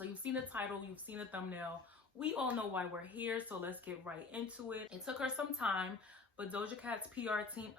So you've seen the title, you've seen the thumbnail. We all know why we're here, so let's get right into it. It took her some time, but Doja Cat's PR team,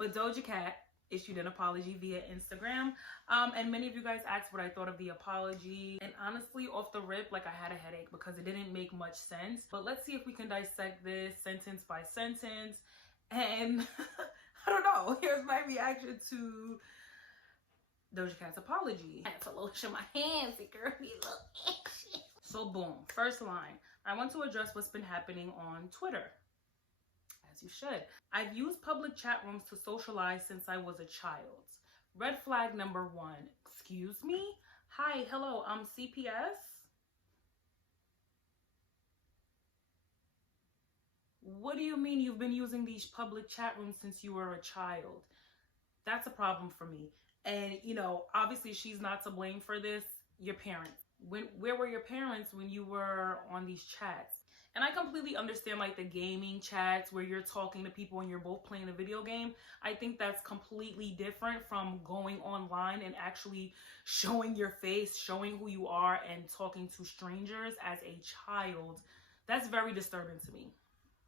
Doja Cat issued an apology via Instagram. And many of you guys asked what I thought of the apology. And honestly, off the rip, like, I had a headache because it didn't make much sense. But let's see if we can dissect this sentence by sentence. And I don't know, here's my reaction to Doja Cat's apology. I have to lotion my hands, girl. So boom, first line. I want to address what's been happening on Twitter. As you should. I've used public chat rooms to socialize since I was a child. Red flag number 1. Excuse me? Hi, hello, I'm CPS. What do you mean you've been using these public chat rooms since you were a child? That's a problem for me. And, you know, obviously she's not to blame for this. Your parents. Where were your parents when you were on these chats? And I completely understand, like, the gaming chats where you're talking to people and you're both playing a video game. I think that's completely different from going online and actually showing your face, showing who you are, and talking to strangers as a child. That's very disturbing to me.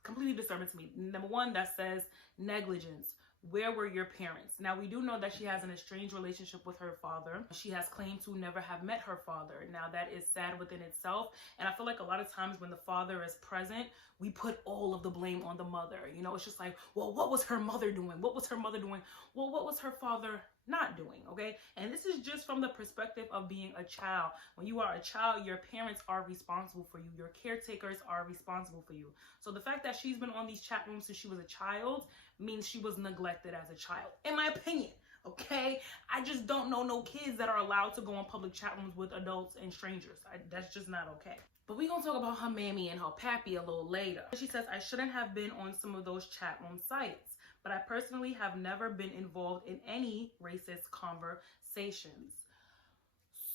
Completely disturbing to me. Number 1, that says negligence. Where were your parents? Now, we do know that she has an estranged relationship with her father. She has claimed to never have met her father. Now, that is sad within itself. And I feel like a lot of times when the father is present, we put all of the blame on the mother. You know, it's just like, well, what was her mother doing? What was her mother doing? Well, what was her father not doing? Okay. And this is just from the perspective of being a child. When you are a child, your parents are responsible for you. Your caretakers are responsible for you. So the fact that she's been on these chat rooms since she was a child means she was neglected as a child, in my opinion. Okay, I just don't know no kids that are allowed to go on public chat rooms with adults and strangers. That's just not okay. But we're gonna talk about her mammy and her pappy a little later. She says, I shouldn't have been on some of those chat room sites, but I personally have never been involved in any racist conversations.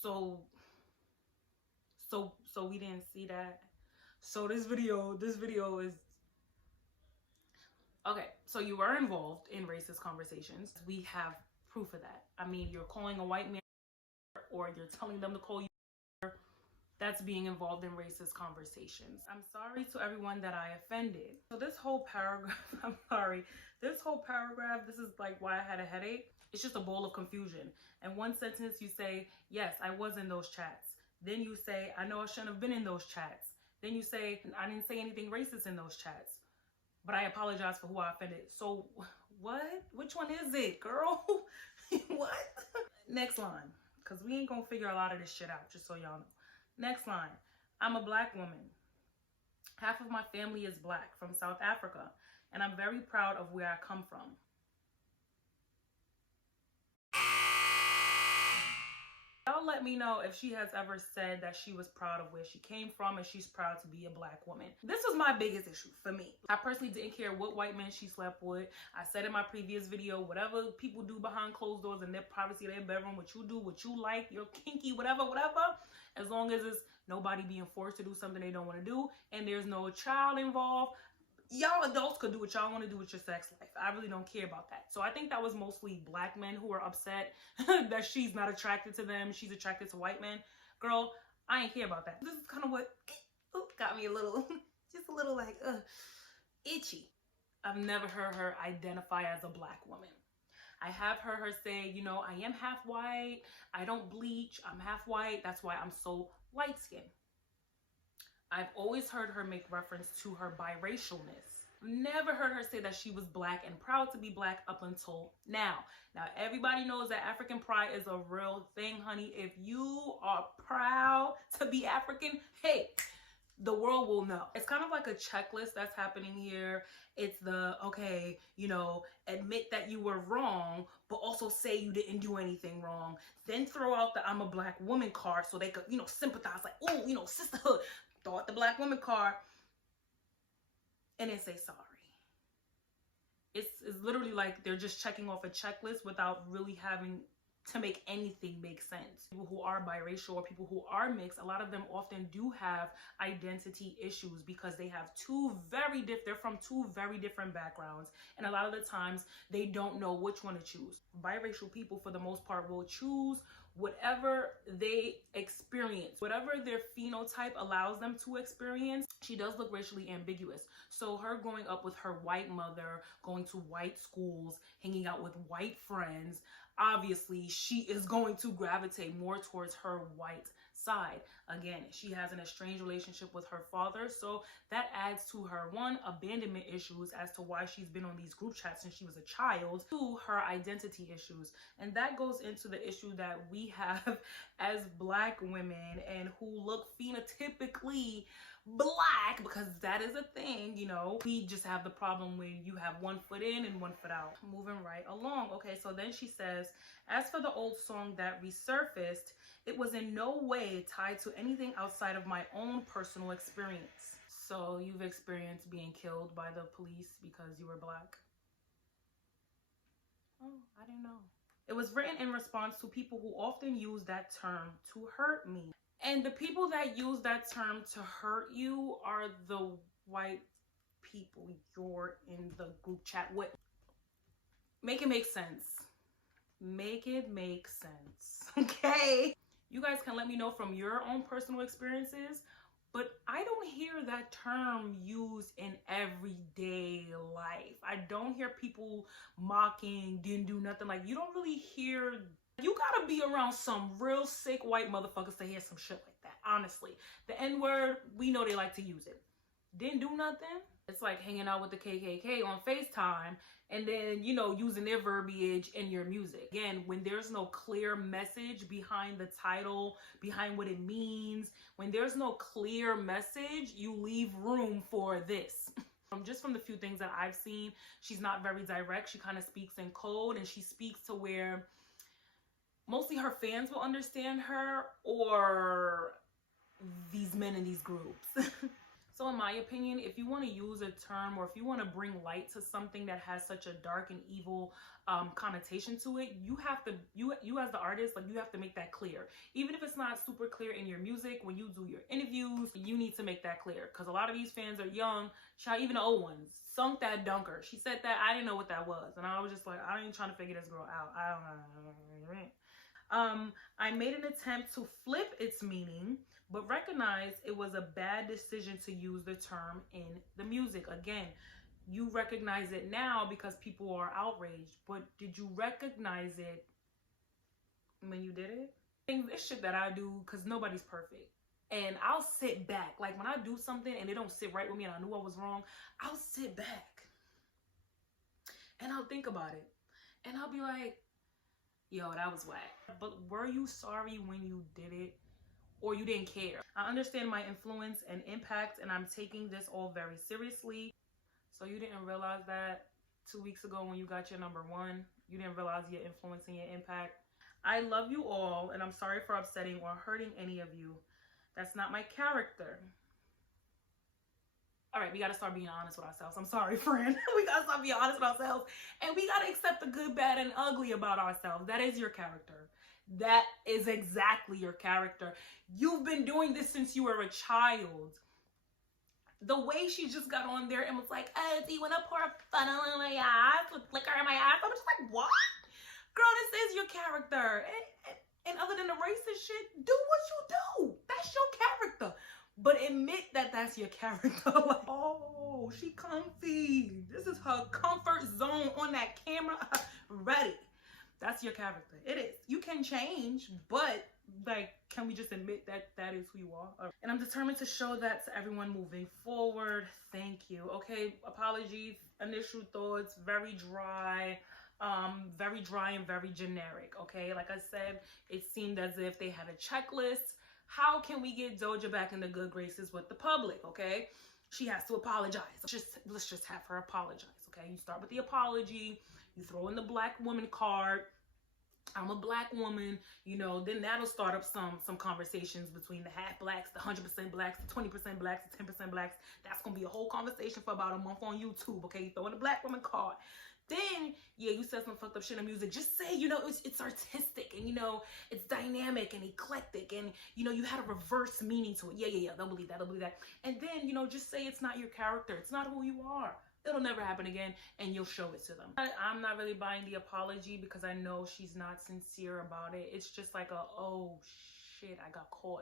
So we didn't see that. So this video is, okay, so you were involved in racist conversations. We have proof of that. I mean, you're calling a white man or you're telling them to call you. That's being involved in racist conversations. I'm sorry to everyone that I offended. So this whole paragraph, I'm sorry, this whole paragraph, this is like why I had a headache. It's just a bowl of confusion. And one sentence you say, yes, I was in those chats. Then you say, I know I shouldn't have been in those chats. Then you say, I didn't say anything racist in those chats, but I apologize for who I offended. So what? Which one is it, girl? What? Next line, because we ain't gonna figure a lot of this shit out, just so y'all know. Next line, I'm a black woman. Half of my family is black from South Africa, and I'm very proud of where I come from. Y'all let me know if she has ever said that she was proud of where she came from and she's proud to be a black woman. This was my biggest issue for me. I personally didn't care what white man she slept with. I said in my previous video, whatever people do behind closed doors in their privacy of their bedroom, what you do, what you like, you're kinky, whatever, as long as it's nobody being forced to do something they don't want to do and there's no child involved, y'all adults could do what y'all want to do with your sex life. I really don't care about that. So I think that was mostly black men who were upset that she's not attracted to them. She's attracted to white men. Girl, I ain't care about that. This is kind of what got me a little, just a little like, itchy. I've never heard her identify as a black woman. I have heard her say, you know, I am half white. I don't bleach. I'm half white. That's why I'm so light skinned. I've always heard her make reference to her biracialness. Never heard her say that she was black and proud to be black up until now. Now, everybody knows that African pride is a real thing, honey. If you are proud to be African, hey, the world will know. It's kind of like a checklist that's happening here. It's the, okay, you know, admit that you were wrong, but also say you didn't do anything wrong. Then throw out the I'm a black woman card so they could, you know, sympathize, like, oh, you know, sisterhood. Throw out the black woman card and then say sorry. It's literally like they're just checking off a checklist without really having to make anything make sense. People who are biracial or people who are mixed, a lot of them often do have identity issues because they have they're from two very different backgrounds. And a lot of the times they don't know which one to choose. Biracial people for the most part will choose whatever they experience, whatever their phenotype allows them to experience. She does look racially ambiguous. So her growing up with her white mother, going to white schools, hanging out with white friends, obviously she is going to gravitate more towards her white side. Again, she has an estranged relationship with her father, so that adds to her, one, abandonment issues as to why she's been on these group chats since she was a child, two, her identity issues. And that goes into the issue that we have as Black women and who look phenotypically Black, because that is a thing, you know. We just have the problem when you have one foot in and one foot out. Moving right along. Okay, so then she says, as for the old song that resurfaced, it was in no way tied to anything outside of my own personal experience. So you've experienced being killed by the police because you were Black? Oh, I didn't know. It was written in response to people who often use that term to hurt me. And the people that use that term to hurt you are the white people you're in the group chat with. Make it make sense. Make it make sense, okay? You guys can let me know from your own personal experiences, but I don't hear that term used in everyday life. I don't hear people mocking, didn't do nothing. Like, you don't really hear. You gotta be around some real sick white motherfuckers to hear some shit like that, honestly. The N-word, we know they like to use it. Didn't do nothing. It's like hanging out with the KKK on FaceTime and then, you know, using their verbiage in your music. Again, when there's no clear message behind the title, behind what it means, when there's no clear message, you leave room for this. Just from the few things that I've seen, she's not very direct. She kind of speaks in code, and she speaks to where mostly her fans will understand her, or these men in these groups. So in my opinion, if you want to use a term, or if you want to bring light to something that has such a dark and evil connotation to it, you have to, you as the artist, like, you have to make that clear. Even if it's not super clear in your music, when you do your interviews, you need to make that clear. Because a lot of these fans are young, even the old ones. Sunk that dunker. She said that, I didn't know what that was. And I was just like, I ain't trying to figure this girl out. I don't know. I made an attempt to flip its meaning, but recognized it was a bad decision to use the term in the music. Again, you recognize it now because people are outraged, but did you recognize it when you did it? It's shit that I do because nobody's perfect. And I'll sit back. Like, when I do something and it don't sit right with me and I knew I was wrong, I'll sit back and I'll think about it. And I'll be like, yo, that was whack. But were you sorry when you did it? Or you didn't care? I understand my influence and impact, and I'm taking this all very seriously. So you didn't realize that 2 weeks ago when you got your #1, you didn't realize your influence and your impact? I love you all, and I'm sorry for upsetting or hurting any of you. That's not my character. All right, we gotta start being honest with ourselves. I'm sorry, friend. We gotta start being honest with ourselves, and we gotta accept the good, bad, and ugly about ourselves. That is your character. That is exactly your character. You've been doing this since you were a child. The way she just got on there and was like, oh, do you want to pour a funnel in my ass with liquor in my ass? I'm just like, what? Girl, this is your character. And other than the racist shit, do what you do. That's your character. But admit that that's your character. Like, oh, she comfy. This is her comfort zone on that camera. Ready. That's your character. It is. You can change, but, like, can we just admit that that is who you are? And I'm determined to show that to everyone moving forward. Thank you. Okay, apologies, initial thoughts, very dry and very generic, okay? Like I said, it seemed as if they had a checklist. How can we get Doja back in the good graces with the public, okay? She has to apologize. Let's just have her apologize, okay? You start with the apology. You throw in the Black woman card. I'm a Black woman, you know, then that'll start up some conversations between the half Blacks, the 100% Blacks, the 20% Blacks, the 10% Blacks. That's going to be a whole conversation for about a month on YouTube, okay? You throw in the Black woman card. Then, yeah, you said some fucked up shit in music. Just say, you know, it's artistic and, you know, it's dynamic and eclectic and, you know, you had a reverse meaning to it. Yeah, they'll believe that. And then, you know, just say it's not your character. It's not who you are. it'll never happen again, and you'll show it to them. I'm not really buying the apology because I know she's not sincere about it. It's just like a, oh shit, I got caught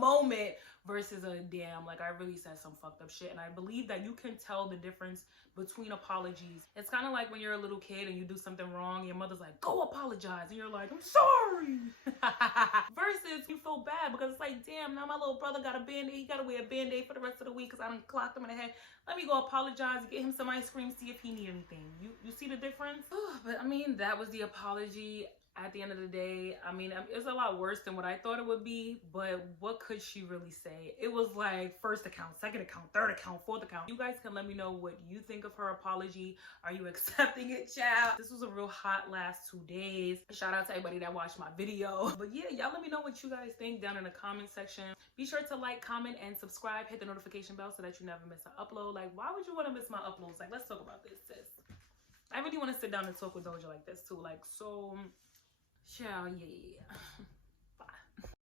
moment versus a damn, like I really said some fucked up shit. And I believe that you can tell the difference between apologies. It's kind of like when you're a little kid and you do something wrong, your mother's like, go apologize, and you're like, I'm sorry. Versus you feel bad because it's like, damn, now my little brother got a band-aid, he gotta wear a band-aid for the rest of the week because I done clocked him in the head. Let me go apologize, get him some ice cream, see if he need anything. You see the difference? But I mean, that was the apology. At the end of the day, I mean, it's a lot worse than what I thought it would be, but what could she really say? It was like first account, second account, third account, fourth account. You guys can let me know what you think of her apology. Are you accepting it, child? This was a real hot last 2 days. Shout out to everybody that watched my video. But yeah, y'all let me know what you guys think down in the comment section. Be sure to like, comment, and subscribe. Hit the notification bell so that you never miss an upload. Like, why would you want to miss my uploads? Like, let's talk about this, sis. I really want to sit down and talk with Doja like this too. Like, so... Child, yeah.